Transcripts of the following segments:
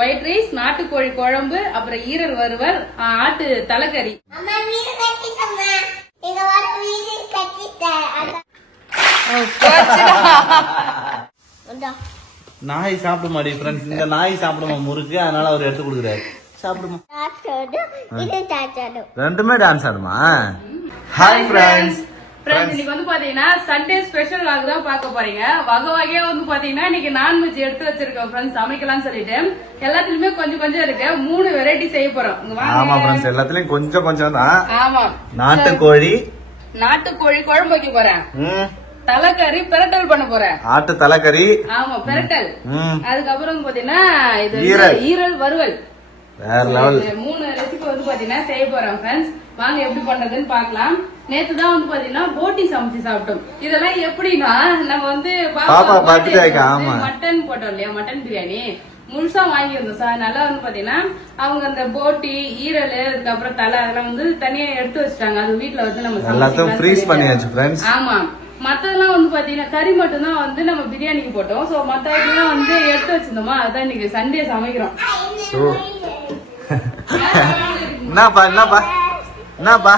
White rice, நாட்டுக்கோழி குழம்பு, அப்புறம் ஈரல் வறுவல், ஆட்டு தலைக்கறி. நாய் சாப்பிடுமாடி ஃப்ரெண்ட்ஸ், இந்த நாய் சாப்பிடுமா முறுக்கு, அதனால அவர் எடுத்து கொடுக்குறாரு. சாப்பிடுமா. ரெண்டுமே டான்ஸ் ஆடுமா? Hi friends. இன்னைக்கு வந்து பாத்தீங்கன்னா சண்டே ஸ்பெஷல் vlog தான் பார்க்க போறீங்க. வகை வகையா வந்து பாத்தீங்கன்னா இன்னைக்கு நான்வெஜ் எடுத்து வச்சிருக்கோம் ஃப்ரெண்ட்ஸ், சமைக்கலாம்னு சொல்லிட்டு. எல்லாத்துலயுமே கொஞ்சம் கொஞ்சம் இருக்கு, 3 வெரைட்டி செய்ய போறோம். ஆமா ஃப்ரெண்ட்ஸ், எல்லாத்துலயும் கொஞ்சம் கொஞ்சம் தான். ஆமா, நாட்டுக்கோழி குழம்பு வைக்க போறேன், தலைக்கறி பிரட்டல் பண்ண போறேன், ஆட்டு தலைக்கறி, ஆமா பிரட்டல், அதுக்கப்புறம் பாத்தீங்கன்னா இது ஈரல் வறுவல். வேற லெவல் 3 ரெசிபி வந்து பாத்தீங்கன்னா செய்ய போறோம் ஃப்ரெண்ட்ஸ். வாங்க எப்படி பண்றதுன்னு பாக்கலாம். நேத்து தான் வந்து பாத்தீங்கன்னா போட்டி சமைச்சு சாப்பிட்டோம். இதெல்லாம் எப்படின்னா நம்ம வந்து மட்டன் போட்டோம் இல்லையா, மட்டன் பிரியாணி முழுசா வாங்கி இருந்தோம் சார். அதனால வந்து பாத்தீங்கன்னா அவங்க அந்த போட்டி, ஈரல், அதுக்கப்புறம் தலை அதெல்லாம் வந்து தனியா எடுத்து வச்சுட்டாங்க. அது வீட்டுல வந்து நம்ம ஆமா. மத்ததெல்லாம் வந்து பாத்தீங்கன்னா கறி மட்டும் தான் வந்து நம்ம பிரியாணிக்கு போட்டோம். சோ மத்ததெல்லாம் வந்து எடுத்து வச்சிருந்தோமா, அதான் இன்னைக்கு சண்டே சமைக்கிறோம். என்னப்பா என்னப்பா என்னப்பா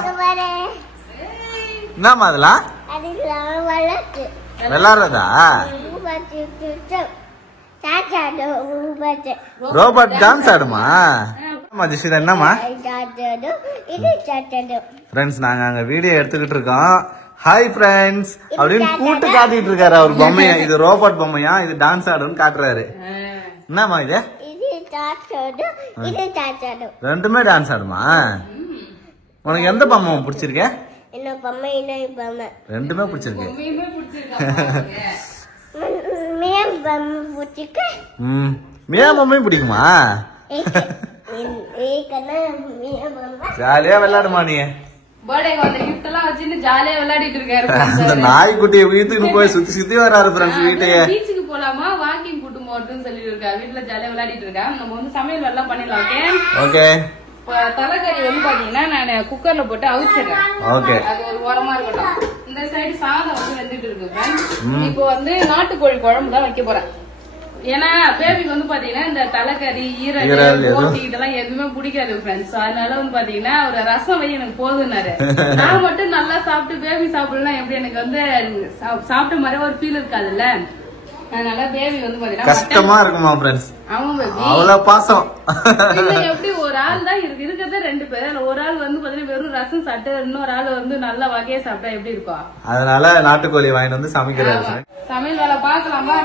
என்னமா அதெல்லாம் விளாடுறதா? Robot dance ஆடுமா? என்னமா ஃப்ரெண்ட்ஸ், நாங்க அங்க வீடியோ எடுத்துக்கிட்டு இருக்கோம். ஹாய் ஃப்ரெண்ட்ஸ் அப்படின்னு கூட்டு காட்டிட்டு இருக்காரு அவர் பொம்மையா. இது ரோபோட் பொம்மையா, இது டான்ஸ் ஆடுன்னு காட்டுறாரு. என்னமா இது? ரெண்டுமே டான்ஸ் ஆடுமா? உனக்கு எந்த பொம்மை பிடிச்சிருக்க? ரெண்டுமே பிடிச்சிருக்கு. மியா பொம்மையும் பிடிக்குமா? ஜாலியா விளையாடுமா நீ? நாய்க்குட்டியை வீட்டுக்கு போய் சுத்தி சுத்தி வராரு வீட்டையே. பீச்சுக்கு போலாமா, வாக்கிங் கூட்டு போறதுன்னு சொல்லிட்டு இருக்கா. வீட்டுல ஜாலியா விளையாடிட்டு இருக்கா. நம்ம வந்து சமையல் எல்லாம் பண்ணிடலாம். ஓகே. தலைக்கறி வந்து பாத்தீங்கன்னா நான் குக்கர்ல போட்டு அவிச்சிடுறேன். அது ஒரு ஓரமா இருக்கட்டும். இந்த சைடு சாதம் வந்து வெந்துட்டு இருக்கு. இப்போ வந்து நாட்டுக்கோழி குழம்பு தான் வைக்க போறேன். ஏன்னா பேபிக்கு வந்து பாத்தீங்கன்னா இந்த தலைக்கறி, ஈரல், போட்டி இதெல்லாம் எதுவுமே பிடிக்காது ஃப்ரெண்ட்ஸ். அதனால வந்து பாத்தீங்கன்னா ஒரு ரசம் வை எனக்கு போதும்னாரு. நான் மட்டும் நல்லா சாப்பிட்டு பேபி சாப்பிடலாம் எப்படி எனக்கு வந்து சாப்பிட்ட மாதிரி ஒரு ஃபீல் இருக்காதுல்ல. அதனால பேபி வந்து பாத்தீங்கன்னா கஷ்டமா இருக்குமா ஃப்ரெண்ட்ஸ்? அவ்வளவு பாசம். எப்படி ஒரு ஆள் தான் இருக்கிறது 2 பேர். ஒரு ஆள் வந்து பாத்தீங்கன்னா வெறும் ரசம் சாப்பிட்டு, இன்னொரு ஆள் வந்து நல்ல வகையை சாப்பிட்டா எப்படி இருக்கும்? அதனால நாட்டுக்கோழி வாங்கிட்டு வந்து சமைக்கிறாரு. சமையல் வேலை பாக்கலாமா?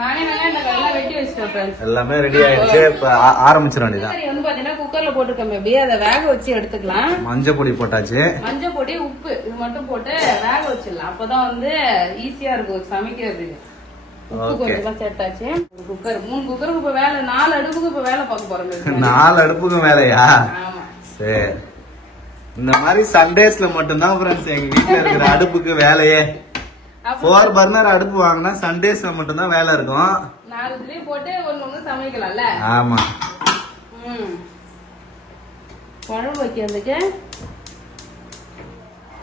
நானே எல்லாம் வெட்டி வச்சிட்டேன். எல்லாமே ரெடி ஆயிடுச்சு. இப்ப ஆரம்பிச்சிட வேண்டியதான். வந்து பாத்தீங்கன்னா குக்கர்ல போட்டுருக்கோம். எப்படி அதை வேக வச்சு எடுத்துக்கலாம். மஞ்சள் பொடி போட்டாச்சு. மஞ்சள் பொடி, உப்பு இது மட்டும் போட்டு வேக வச்சிடலாம். அப்பதான் வந்து ஈஸியா இருக்கும் சமைக்கிறதுக்கு. உப்பு கொஞ்சமா சேர்த்தாச்சு. குக்கர் 3 குக்கருக்கு இப்ப வேலை, 4 அடுப்புக்கு இப்ப வேலை பார்க்க போறோம். 4 அடுப்புக்கும் வேலையா? சரி. இந்த மாதிரி சண்டேஸ்ல மட்டும்தான் ஃப்ரெண்ட்ஸ் எங்க வீட்டுல இருக்கிற அடுப்புக்கு வேலையே. 4 பர்னர் அடுப்பு வாங்கினா சண்டேஸ்ல மட்டும்தான் வேலை இருக்கும். 4 போட்டு ஒண்ணு சமைக்கலாம்ல. ஆமா. குழம்பு வைக்கிறதுக்கு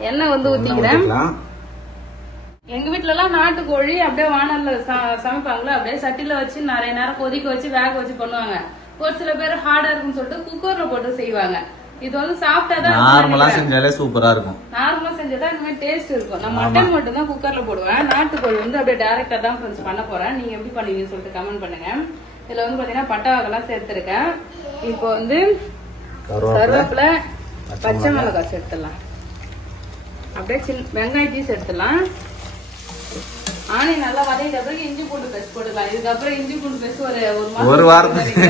எண்ணெய் வந்து ஊத்திக்கிறேன். எங்க வீட்டுல எல்லாம் நாட்டுக்கோழி அப்படியே வானல்ல சமைப்பாங்களா, அப்படியே சட்டில வச்சு நிறைய நேரம் கொதிக்க வச்சு வேக வச்சு பண்ணுவாங்க. ஒரு சில பேர் ஹார்டா இருக்குன்னு சொல்லிட்டு குக்கர்ல போட்டு செய்வாங்க. இது வந்து சாப்பிட்டாதான் நார்மலா செஞ்சாலே சூப்பரா இருக்கும். நார்மலா செஞ்சாதான் இந்த மாதிரி டேஸ்ட் இருக்கும். நான் மட்டன் மட்டும் தான் குக்கர்ல போடுவேன். நாட்டுக்கோழி வந்து அப்படியே டைரக்டா தான் ஃப்ரெண்ட்ஸ் பண்ண போறேன். நீங்க எப்படி பண்ணுவீங்கன்னு சொல்லிட்டு கமெண்ட் பண்ணுங்க. இதுல வந்து பாத்தீங்கன்னா பட்டை வகைலாம் சேர்த்திருக்கேன். இப்போ வந்து கருவேப்பிலை, பச்சை மிளகாய் சேர்த்துடலாம். அப்படியே வெங்காயத்தையும் சேர்த்துலாம். ஆனி நல்லா வதங்கிட்ட பிறகு இஞ்சி பூண்டு பேஸ்ட் போட்டுக்கலாம். இதுக்கப்புறம் இஞ்சி பூண்டு பேஸ்ட் ஒரு வாரத்துக்கு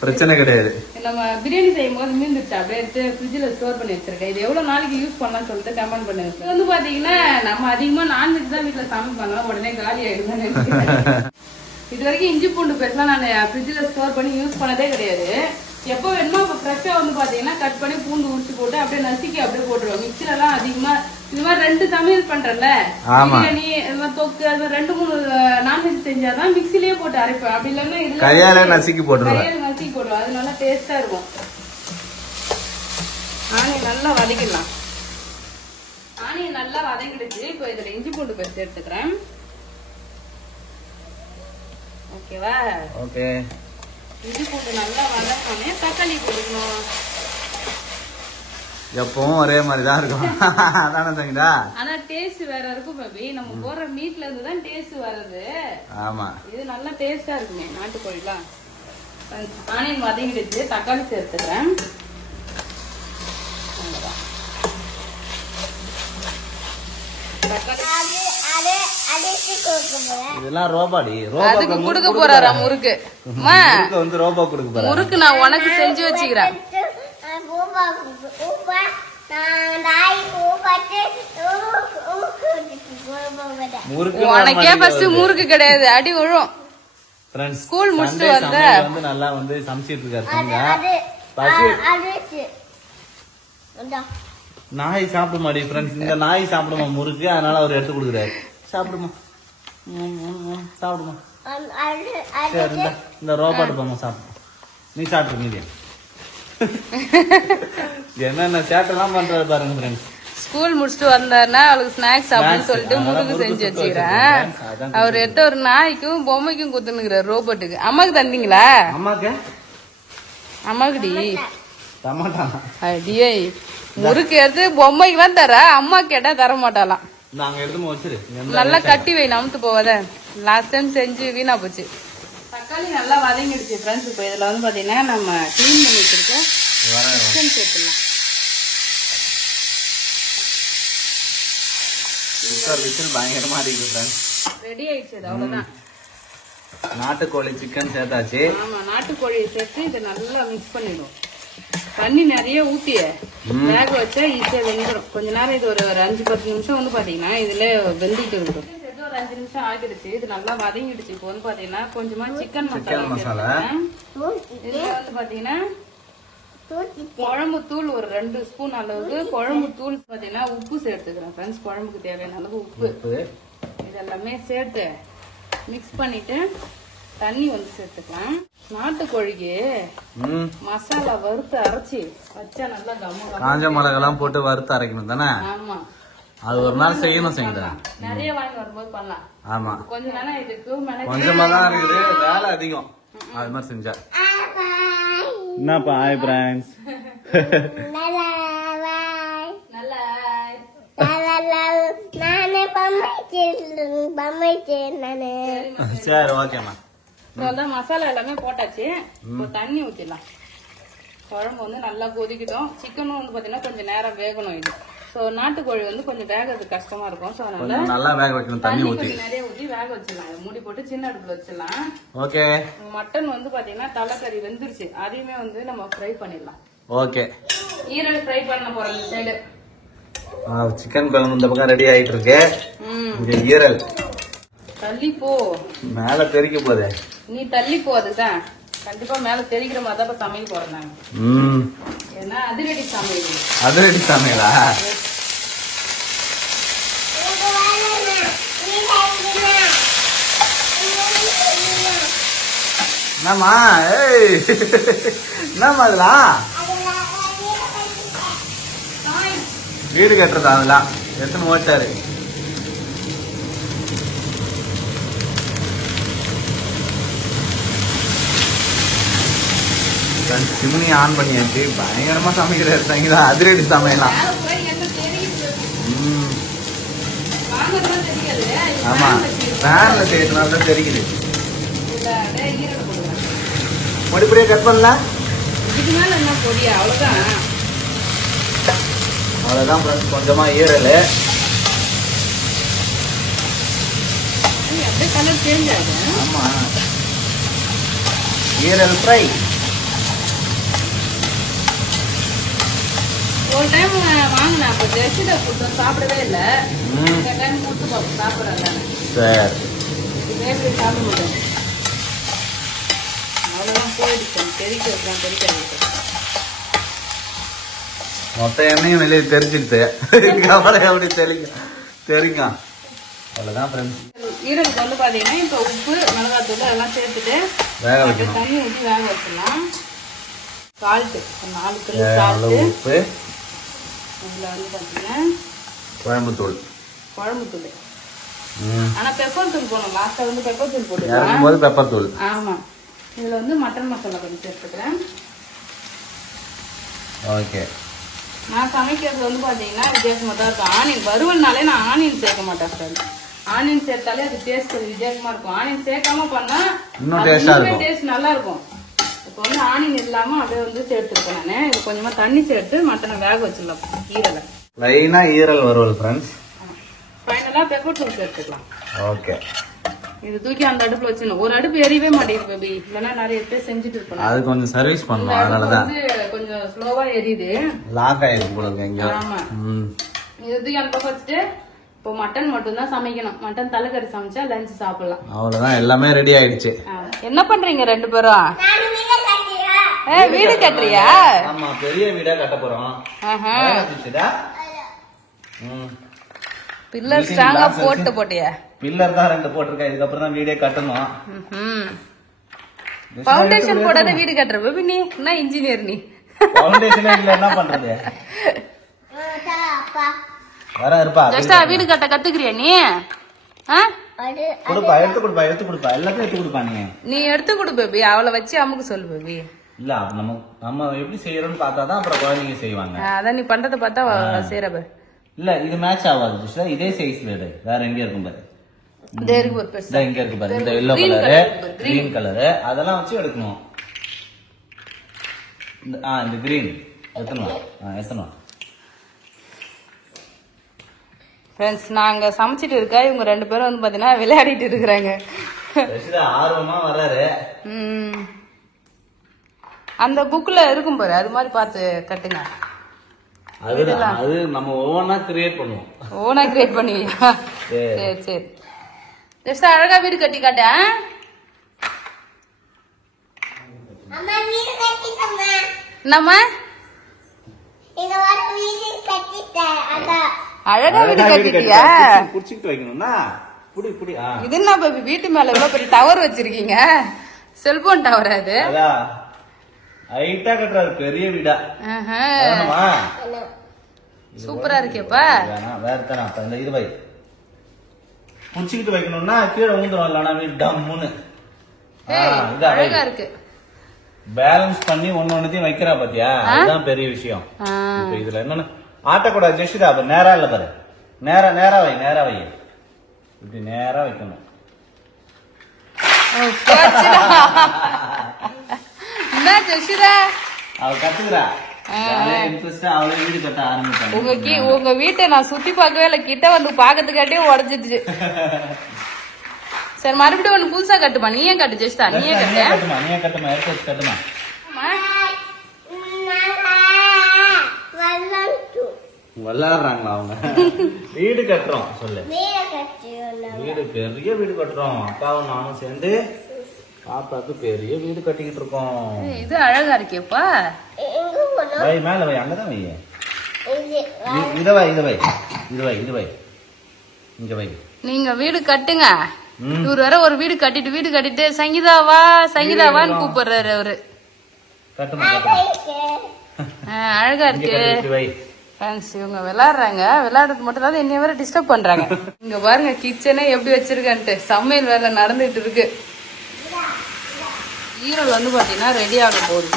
பிரச்சனை கிடையாது. நம்ம பிரியாணி செய்யும் போது மீந்துச்சு, அப்படியே எடுத்து ஃப்ரிட்ஜ்ல ஸ்டோர் பண்ணி வச்சிருக்கேன். இது எவ்வளவு நாளைக்கு யூஸ் பண்ணலாம்னு சொல்லிட்டு கமெண்ட் பண்ணுங்க. இது வந்து பாத்தீங்கன்னா நம்ம அதிகமா நான்வெஜ் தான் வீட்டுல சமைப்பாங்க, உடனே காலி ஆயிடுதுன்னு நினைக்கிறேன். இது வரைக்கும் இஞ்சி பூண்டு பேஸ்ட்லாம் நான் ஃப்ரிட்ஜ்ல ஸ்டோர் பண்ணி யூஸ் பண்ணதே கிடையாது. எப்போ வேணுமோ அப்ப ஃப்ரெஷ்ஷா வந்து பாத்தீங்கன்னா கட் பண்ணி பூண்டு உரிச்சு போட்டு அப்படியே நசுக்கி அப்படியே போட்டுருவோம். மிக்சில எல்லாம் அதிகமா இது மாதிரி 2 சமையல் பண்றேன்ல, பிரியாணி தொக்கு, அது 2-3 நான்வெஜ் செஞ்சாதான் மிக்சிலேயே போட்டு அரைப்பேன். அப்படி இல்லன்னா கையால நசுக்கி போட்டுருவேன். அது நல்லா டேஸ்டா இருக்கும். ஆனியன் நல்லா வதக்கிடலாம். ஆனியன் நல்லா வதங்கிடுச்சு. இப்போ இதுல இஞ்சி பூண்டு பேஸ்ட் எடுத்துக்கிறேன். ஓகேவா? ஓகே. இஞ்சி பூண்டு நல்லா வதக்கணும்னே தக்காளி போட்டுக்கணும். எப்பவும் ஒரே மாதிரி தான் இருக்கும். அதானே சங்கீதா? ஆனா டேஸ்ட் வேற இருக்கும் பேபி. நம்ம போடுற மீட்ல இருந்து தான் டேஸ்ட் வருது. ஆமா, இது நல்லா டேஸ்டா இருக்குமே நாட்டுக்கோழிலாம். ஆனியன் வதங்கிடுச்சு, தக்காளி சேர்த்துக்கிறேன். இதெல்லாம் ரோபாடி அதுக்கு குடுக்க போறாரா முறுக்கு? வந்து ரோபா குடுக்க போறா. முறுக்கு நான் உனக்கு செஞ்சு வச்சுக்கிறேன். உனக்கே ஃபர்ஸ்ட் முறுக்கு கிடையாது, அடி விழும். ஸ்கூல் முடிச்சுட்டு வந்து நல்லா வந்து சமைச்சிட்டு இருக்காரு. நாய் சாப்பிடுமாடி ஃப்ரெண்ட்ஸ், இந்த நாய் சாப்பிடுமா முறுக்கு, அதனால அவர் எடுத்து கொடுக்குறாரு. சாப்பிடுமா சாப்பிடுமா. சரி இந்த ரோபாட் பொம்மை சாப்பிடும், நீ சாப்பிடு மீதியா. என்னென்ன சேட்டெல்லாம் பண்றாரு பாருங்க ஃப்ரெண்ட்ஸ். ஸ்கூல் முடிச்சுட்டு வந்தாருன்னா அவளுக்கு ஸ்நாக்ஸ் அப்படின்னு சொல்லிட்டு முறுக்கு செஞ்சு வச்சுக்கிறேன். அவர் எடுத்த ஒரு நாய்க்கும் பொம்மைக்கும் குத்துனுக்குறாரு, ரோபோட்டுக்கு. அம்மாக்கு தந்தீங்களா? அம்மாக்குடி அடியே முறுக்கு எடுத்து பொம்மைக்கு தான் தர, அம்மா கேட்டா தர மாட்டாலாம். நல்லா கட்டி வை, நமுத்து போவாத. லாஸ்ட் டைம் செஞ்சு வீணா போச்சு. தக்காளி நல்லா வதங்கிடுச்சு ஃப்ரெண்ட்ஸ். இப்போ இதுல வந்து பாத்தீங்கன்னா நம்ம கிளீன் பண்ணி வச்சிருக்கோம் சிக்கன் சேர்த்துலாம். பயங்கரமா இருக்கு. ரெடி ஆயிடுச்சு, அவ்வளவுதான். நாட்டுக்கோழி சிக்கன் சேர்த்தாச்சு. ஆமா, நாட்டுக்கோழியை சேர்த்து இதை நல்லா மிக்ஸ் பண்ணிடுவோம். தண்ணி நிறைய ஊத்திய வேக வச்சா ஈஸியா வெந்துடும். கொஞ்ச நேரம் இது ஒரு 5-10 நிமிஷம் வந்து பாத்தீங்கன்னா இதுல வெந்துட்டு இருக்கும். ஒரு 5 நிமிஷம் ஆகிடுச்சு, இது நல்லா வதங்கிடுச்சு. இப்போ வந்து பாத்தீங்கன்னா கொஞ்சமா சிக்கன் மசாலா இதுல வந்து பாத்தீங்கன்னா குழம்பு தூள் ஒரு 2 ஸ்பூன் அளவுக்கு குழம்பு தூள் பாத்தீங்கன்னா உப்பு சேர்த்துக்கிறேன் ஃப்ரெண்ட்ஸ். குழம்புக்கு தேவையான அளவு உப்பு இதெல்லாமே சேர்த்து மிக்ஸ் பண்ணிட்டு தண்ணி வந்து சேர்த்துக்கலாம். நாட்டுக்கோழிக்கு மசாலா வறுத்து அரைச்சி வச்சா நல்லா காஞ்ச மிளகாலாம் போட்டு வறுத்து அரைக்கணும் தானே? ஆமா, அது ஒரு நாள் செய்யணும். செய்யணும் நிறைய வாங்கி வரும்போது பண்ணலாம். ஆமா, கொஞ்ச நேரம் இதுக்கு கொஞ்சமா தான் இருக்குது, வேலை அதிகம். அது மாதிரி செஞ்சா என்னப்பா? Hi friends. சரி ஓகேம்மா. மசாலா எல்லாமே போட்டாச்சு. இப்போ தண்ணி ஊத்திடலாம். குழம்பு வந்து நல்லா கொதிக்கிட்டோம். சிக்கனும் வந்து பாத்தீங்கன்னா கொஞ்சம் நேரம் வேகணும். இது சோ நாட்டுக்கோழி வந்து கொஞ்சம் வேகிறது கஷ்டமா இருக்கும். சோ அதனால நல்லா வேக வைக்கணும். தண்ணி ஊத்தி நிறைய ஊத்தி வேக வச்சிடலாம். மூடி போட்டு சின்ன அடுப்புல வச்சிடலாம். ஓகே. மட்டன் வந்து பாத்தீங்கன்னா தலைக்கறி வெந்துருச்சு, அதையுமே வந்து நம்ம ஃப்ரை பண்ணிடலாம். ஓகே. ஈரல் ஃப்ரை பண்ண போறோம் இந்த சைடு. சிக்கன் குழம்பு இந்த பக்கம் ரெடி ஆயிட்டு இருக்கு. ஈரல் தள்ளி போ, மேல தெறிக்க போதே. நீ தள்ளி போ, அதுதான் கண்டிப்பா மேல தெரிக்கிற மாதிரி தான் சமையல் போறேன் நாங்க. ஏன்னா அதிரடி சமையல். அதிரடி சமையலா? என்னம்மா? ஏய் என்னம்மா அதெல்லாம்? வீடு கட்டுறதா? அதெல்லாம் எத்தனை ஓட்டாரு? சிம்னி ஆன் பண்ணியாச்சு. பயங்கரமா சமைக்கிறாரு. அதிரடி சமையலாம். ஆமா, வேன்ல செய்யறதுனால தான் தெரியுது. பொடிப்படியா கட் பண்ணலாம். அவ்வளவுதான். கொஞ்சமா ஈரல். ஆமா, ஈரல் ஃப்ரை. ஒரு டைம் வாங்கினேன், அப்போ ஜெர்சில கொடுத்தோம், சாப்பிடவே இல்லை. இந்த டைம் கொடுத்து பார்ப்போம் சாப்பிட்றேன். சரி சாப்பிட மாட்டேன். அவ்வளோதான் போயிடுச்சு. தெரிக்க வைக்கலாம், தெரிக்காது. மொத்த எண்ணெயும் வெளியே தெரிஞ்சுட்டு அப்படி தெரிக்கும். அவ்வளோதான் ஃப்ரெண்ட்ஸ். ஈரலுக்கு வந்து பார்த்தீங்கன்னா இப்போ உப்பு மிளகாத்தூள் அதெல்லாம் சேர்த்துட்டு வேக வைக்கணும். தண்ணி ஊற்றி வேக வச்சிடலாம். சால்ட்டு 4 கிலோ சால்ட்டு, உப்பு, இதில் வந்து பார்த்தீங்கன்னா குழம்புத்தூள். ஆனா பெப்பர் தூள் போடணும். லாஸ்டா வந்து பெப்பர் தூள் போட்டுக்கலாம். இறக்கும்போது பெப்பர் தூள். ஆமா, இதுல வந்து மட்டன் மசாலா கொஞ்சம் சேர்த்துக்கிறேன். ஓகே. நான் சமைக்கிறது வந்து பாத்தீங்கன்னா வித்தியாசமா தான் இருக்கும். ஆனியன் வறுவல்னாலே நான் ஆனியன் சேர்க்க மாட்டேன் ஃப்ரெண்ட். ஆனியன் சேர்த்தாலே அது டேஸ்ட் கொஞ்சம் வித்தியாசமா இருக்கும். ஆனியன் சேர்க்காம பண்ணா இன்னும் டேஸ்ட் நல்லா இருக்கும். இப்போ வந்து ஆனியன் இல்லாம அப்படியே வந்து சேர்த்துருக்கேன் நானு. இது கொஞ்சமா தண்ணி சேர்த்து மட்டனை வேக வச்சிடலாம். ஈரலை லைனா ஈரல் வறுவல் ஃப்ரெண்ட்ஸ். ஃபைனலா பெப்பர் தூள் சேர்த்துக்கலாம். ஓகே. இது தூக்கி அந்த அடுப்புல வச்சிடணும். ஒரு அடுப்பு எரியவே மாட்டேங்குது பேபி. இல்லைன்னா நிறைய பேர் செஞ்சுட்டு இருப்போம். அது கொஞ்சம் சர்வீஸ் பண்ணணும். அதனாலதான் கொஞ்சம் ஸ்லோவா எரியுது. லாக் ஆயிருக்கு போல இருக்கு. ஆமா. இது தூக்கி அந்த பக்கம் வச்சுட்டு இப்போ மட்டன் மட்டும் தான் சமைக்கணும். மட்டன் தலைக்கறி சமைச்சா லஞ்ச் சாப்பிடலாம். அவ்வளவுதான், எல்லாமே ரெடி ஆயிடுச்சு. என்ன பண்றீங்க 2 பேரும்? வீடு கட்டுறியா? ஆமா, பெரிய வீடா கட்ட போறோம். பில்லர் ஸ்ட்ராங்கா போட்டியா? பில்லர் தான் 2 போட்டிருக்கேன். இதுக்கப்புறம் தான் வீடே கட்டணும். ஃபவுண்டேஷன் போடாத வீடு கட்டுற பேபி. நீ என்ன இன்ஜினியர்? நீ ஃபவுண்டேஷன் இல்ல என்ன பண்றது? வர இருப்பா. ஜஸ்டா வீடு கட்ட கத்துக்கிறியா நீ? கொடுப்பா, எடுத்து கொடுப்பா, எடுத்து கொடுப்பா, எல்லாத்தையும் எடுத்து கொடுப்பா. நீ எடுத்து கொடு பேபி. அவளை வச்சு அமுக்கு சொல்லு பேபி. இல்ல, நம்ம எப்படி செய்யறோம்னு பார்த்தாதான் அப்புறம் குழந்தைங்க செய்வாங்க. அதான் நீ பண்றத பார்த்தா செய்யறப்ப. இல்ல, இது மேட்ச் ஆகாது. இதே சைஸ் வேற எங்க இருக்கும் பாரு. இங்க இருக்கு பாரு. இந்த எல்லோ கலரு, கிரீன் கலரு, அதெல்லாம் வச்சு எடுக்கணும். இந்த கிரீன் எத்தனும். ஃப்ரெண்ட்ஸ், நாங்க சமைச்சிட்டு இருக்கா. இவங்க 2 பேரும் வந்து பாத்தீங்கன்னா விளையாடிட்டு இருக்கிறாங்க. ஆர்வமா வராரு. அந்த புக்ல இருக்கும் பாரு, அது மாதிரி பார்த்து கட்டுங்க. அது நம்ம ஓனா கிரியேட் பண்ணுவோம். ஓனா கிரியேட் பண்ணுவியா? சரி சரி. ஜஸ்ட் அழகா வீடு கட்டி காட்ட. நம்ம அழகா வீடு கட்டிட்டியா? புடிச்சிட்டு வைக்கணும்னா புடி புடி. இது என்ன பேபி, வீட்டு மேல இவ்வளவு பெரிய டவர் வச்சிருக்கீங்க? செல்போன் டவர் அது? ஹைட்டா கட்டுறாரு, பெரிய வீடா. சூப்பரா இருக்கேப்பா. வேற தானே இது வை. புடிச்சிட்டு வைக்கணும்னா கீழே ஊந்துரும். இல்லனா வீடு டம்முன்னு. அழகா இருக்கு. பேலன்ஸ் பண்ணி ஒன்னொன்னையும் வைக்கிறா பாத்தியா? அதுதான் பெரிய விஷயம். இப்ப இதுல என்னன்னு ஆட்டக்கூடாது. ஜெஷிதா நேரா இல்ல பாரு. நேரா வை. இப்படி நேரா வைக்கணும். என்ன ஜெஷிதா அவ கத்துக்கிறா. அவளே வீடு கட்ட ஆரம்பிச்சாங்க. உங்க வீட்டை நான் சுத்தி பார்க்கவே இல்ல. கிட்ட வந்து பாக்கிறதுக்காட்டியே உடஞ்சிடுச்சு. சரி, மறுபடியும் ஒண்ணு புதுசா கட்டுமா? நீயே கட்டு ஜெஷிதா. நீயே கட்டுமா. கட்டுமா. விளையாடுறாங்களா அவங்க? வீடு கட்டுறோம் சொல்லு. வீடு பெரிய வீடு கட்டுறோம். அக்காவும் நானும் சேர்ந்து பாப்பாக்கு பெரிய வீடு கட்டிக்கிட்டு இருக்கோம். இது அழகா இருக்கேப்பா. வை, மேல வை. அங்கதான் வை. இத வை. இங்க வை. நீங்க வீடு கட்டுங்க. இவரு வேற ஒரு வீடு கட்டிட்டு சங்கீதாவான்னு கூப்பிடுறாரு அவரு. அழகா இருக்கு. இவங்க விளையாடுறாங்க. விளையாடுறது மட்டும் இல்லாத என்னைய வேற டிஸ்டர்ப் பண்றாங்க. இங்க பாருங்க கிச்சனே எப்படி வச்சிருக்கான்ட்டு. சமையல் வேலை நடந்துட்டு இருக்கு. ஈரல் வந்து பாத்தீங்கன்னா ரெடி ஆக போகுது.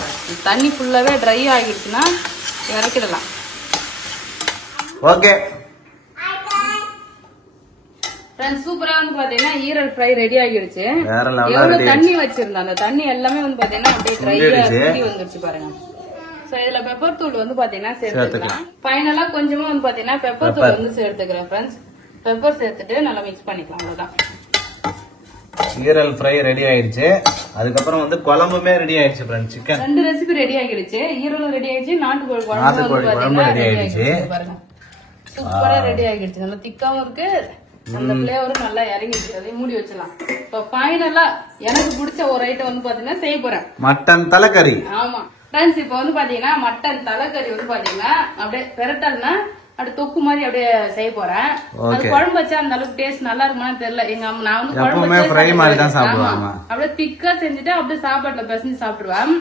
தண்ணி ஃபுல்லாவே ட்ரை ஆகிடுச்சுன்னா இறக்கிடலாம். ஓகே ஃப்ரெண்ட்ஸ், சூப்பரா வந்து பாத்தீங்கன்னா ஈரல் ஃப்ரை ரெடி ஆகிடுச்சு. எவ்வளவு தண்ணி வச்சிருந்தோம் அந்த தண்ணி எல்லாமே வந்து பாத்தீங்கன்னா அப்படியே ட்ரையா வந்துருச்சு பாருங்க. சோ இதுல பெப்பர் தூள் வந்து பாத்தீங்கன்னா சேர்த்துக்கலாம். ஃபைனலா கொஞ்சமா வந்து பாத்தீங்கன்னா பெப்பர் தூள் வந்து சேர்த்துக்கிறேன் ஃப்ரெண்ட்ஸ். பெப்பர் சேர்த்துட்டு நல்லா மிக்ஸ் பண்ணிக்கலாம். அவ்வளவுதான். ஈரல் ஃப்ரை ரெடி ஆயிடுச்சு. அதுக்கப்புறம் வந்து குழம்புமே ரெடி ஆயிடுச்சு ஃப்ரெண்ட்ஸ். சிக்கன் 2 ரெசிபி ரெடி ஆகிடுச்சு. ஈரலும் ரெடி ஆயிடுச்சு. நாட்டுக்கோழி குழம்பு ரெடி ஆயிடுச்சு. பாருங்க, சூப்பரா ரெடி ஆகிடுச்சு. நல்லா திக்காவும் இருக்கு. அந்த ஃபிளேவரும் நல்லா இறங்கிடுச்சு. அதையும் மூடி வச்சிடலாம். இப்போ ஃபைனலா எனக்கு பிடிச்ச ஒரு ஐட்டம் வந்து பாத்தீங்கன்னா செய்ய போறேன். மட்டன் தலைக்கறி. ஆமா ஃப்ரெண்ட்ஸ், இப்போ வந்து பாத்தீங்கன்னா மட்டன் தலைக்கறி வந்து பாத்தீங்கன்னா அப்படியே பெரட்டல்னா அப்படியே தொக்கு மாதிரி அப்படியே செய்ய போறேன். அது குழம்பு வச்சா அந்த அளவுக்கு டேஸ்ட் நல்லா இருக்குமான்னு தெரியல. நான் வந்து குழம்பு அப்படியே திக்கா செஞ்சுட்டு அப்படியே சாப்பாட்டுல பிசைஞ்சு சாப்பிடுவேன்.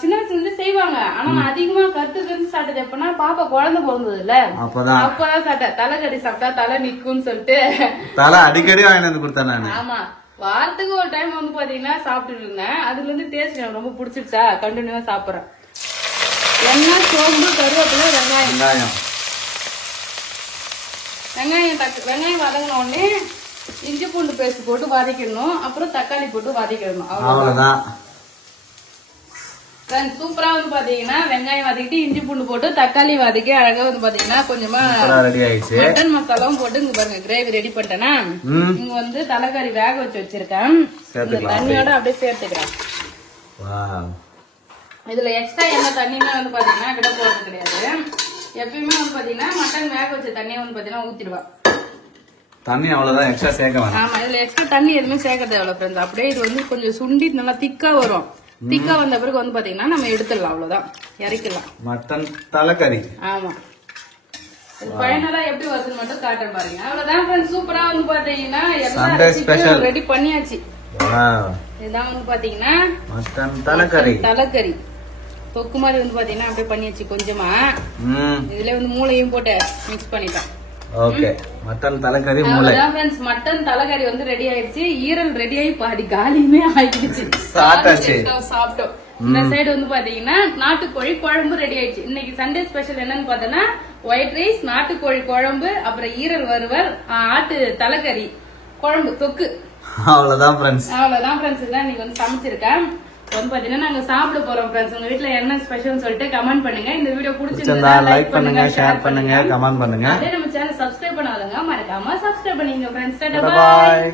சின்ன வயசுல செய்வாங்க. ஆனா நான் அதிகமா கத்து சாப்பிட்டது எப்பன்னா பாப்பா குழந்தை பிறந்தது இல்ல, அப்பதான் சாப்பிட்டேன். தலைக்கறி சாப்பிட்டா தலை நிக்கும்னு சொல்லிட்டு தலை அடிக்கடி வாங்கிட்டு வந்து கொடுத்தேன். ஆமா, வாரத்துக்கு ஒரு டைம் வந்து பாத்தீங்கன்னா சாப்பிட்டுட்டு இருந்தேன். அதுல இருந்து டேஸ்ட் எனக்கு ரொம்ப பிடிச்சிருச்சா கண்டினியூவா சாப்பிடுறேன். எண்ணெய், சோம்பு, கருவேப்பிலை, வெங்காயம் வதங்கின உடனே இஞ்சி பூண்டு பேஸ்ட் போட்டு வதக்கிடணும். அப்புறம் தக்காளி போட்டு வதக்கிடணும். அவ்வளவுதான். சூப்பரா வந்து பாத்தீங்கன்னா வெங்காயம் வதக்கிட்டு இஞ்சி பூண்டு போட்டு தக்காளி வதக்கி அழகா வந்து பாத்தீங்கன்னா கொஞ்சமா மட்டன் மசாலாவும் போட்டு இங்க பாருங்க கிரேவி ரெடி பண்ணிட்டேன்னா இங்க வந்து தலைக்கறி வேக வச்சு வச்சிருக்கேன். தண்ணியோட அப்படியே சேர்த்துக்கிறேன். இதுல எக்ஸ்ட்ரா என்ன தண்ணியுமே வந்து பாத்தீங்கன்னா விட போறது கிடையாது. எப்பயுமே வந்து பாத்தீங்கன்னா மட்டன் வேக வச்ச தண்ணியை வந்து பாத்தீங்கன்னா ஊத்திடுவா. தண்ணி அவ்வளவுதான், எக்ஸ்ட்ரா சேர்க்க வேணாம். ஆமா, இதுல எக்ஸ்ட்ரா தண்ணி எதுவுமே சேர்க்கறது எவ்வளவு ஃப்ரெண்ட்ஸ். அப்படியே இது வந்து கொஞ்சம் சுண்டி நல்லா திக்கா வரும். திக்கா வந்த பிறகு வந்து பாத்தீங்கன்னா நம்ம எடுத்துடலாம். அவ்வளவுதான், இறக்கலாம். மட்டன் தலைக்கறி. ஆமா, ஃபைனலா எப்படி வருதுன்னு மட்டும் காட்டுறேன் பாருங்க. அவ்வளவுதான் ஃப்ரெண்ட்ஸ். சூப்பரா வந்து பாத்தீங்கன்னா எல்லாம் ரெடி பண்ணியாச்சு. இதுதான் வந்து பாத்தீங்கன்னா மட்டன் தலைக்கறி தொக்கு மாதிரி வந்து பாத்தீங்கன்னா அப்படியே பண்ணியாச்சு. கொஞ்சமா இதுல வந்து மூளையும் போட்டு மிக்ஸ் பண்ணிட்டோம். ஓகே, மட்டன் தலைக்கறி மூளை. மட்டன் தலைக்கறி வந்து ரெடி ஆயிடுச்சு. ஈரல் ரெடி ஆகி பாதி காலியுமே ஆயிடுச்சு. சாப்பிட்டோம். இந்த சைடு வந்து பாத்தீங்கன்னா நாட்டுக்கோழி குழம்பு ரெடி ஆயிடுச்சு. இன்னைக்கு சண்டே ஸ்பெஷல் என்னன்னு பார்த்தோன்னா ஒயிட் ரைஸ், நாட்டுக்கோழி குழம்பு, அப்புறம் ஈரல் வறுவல், ஆட்டு தலைக்கறி குழம்பு தொக்கு. அவ்வளவுதான் ஃப்ரெண்ட்ஸ். இதான் இன்னைக்கு வந்து சமைச்சிருக்கேன். வந்து பாத்தீங்கன்னா நாங்க சாப்பிட போறோம் ஃப்ரெண்ட்ஸ். உங்க வீட்ல என்ன ஸ்பெஷல் சொல்லிட்டு கமெண்ட் பண்ணுங்க. இந்த வீடியோ பிடிச்சிருந்தா லைக் பண்ணுங்க, ஷேர் பண்ணுங்க, கமெண்ட் பண்ணுங்க. அதே நம்ம சேனல் சப்ஸ்கிரைப் பண்ணாதவங்க மறக்காம சப்ஸ்கிரைப் பண்ணிங்க ஃப்ரெண்ட்ஸ். Tata bye.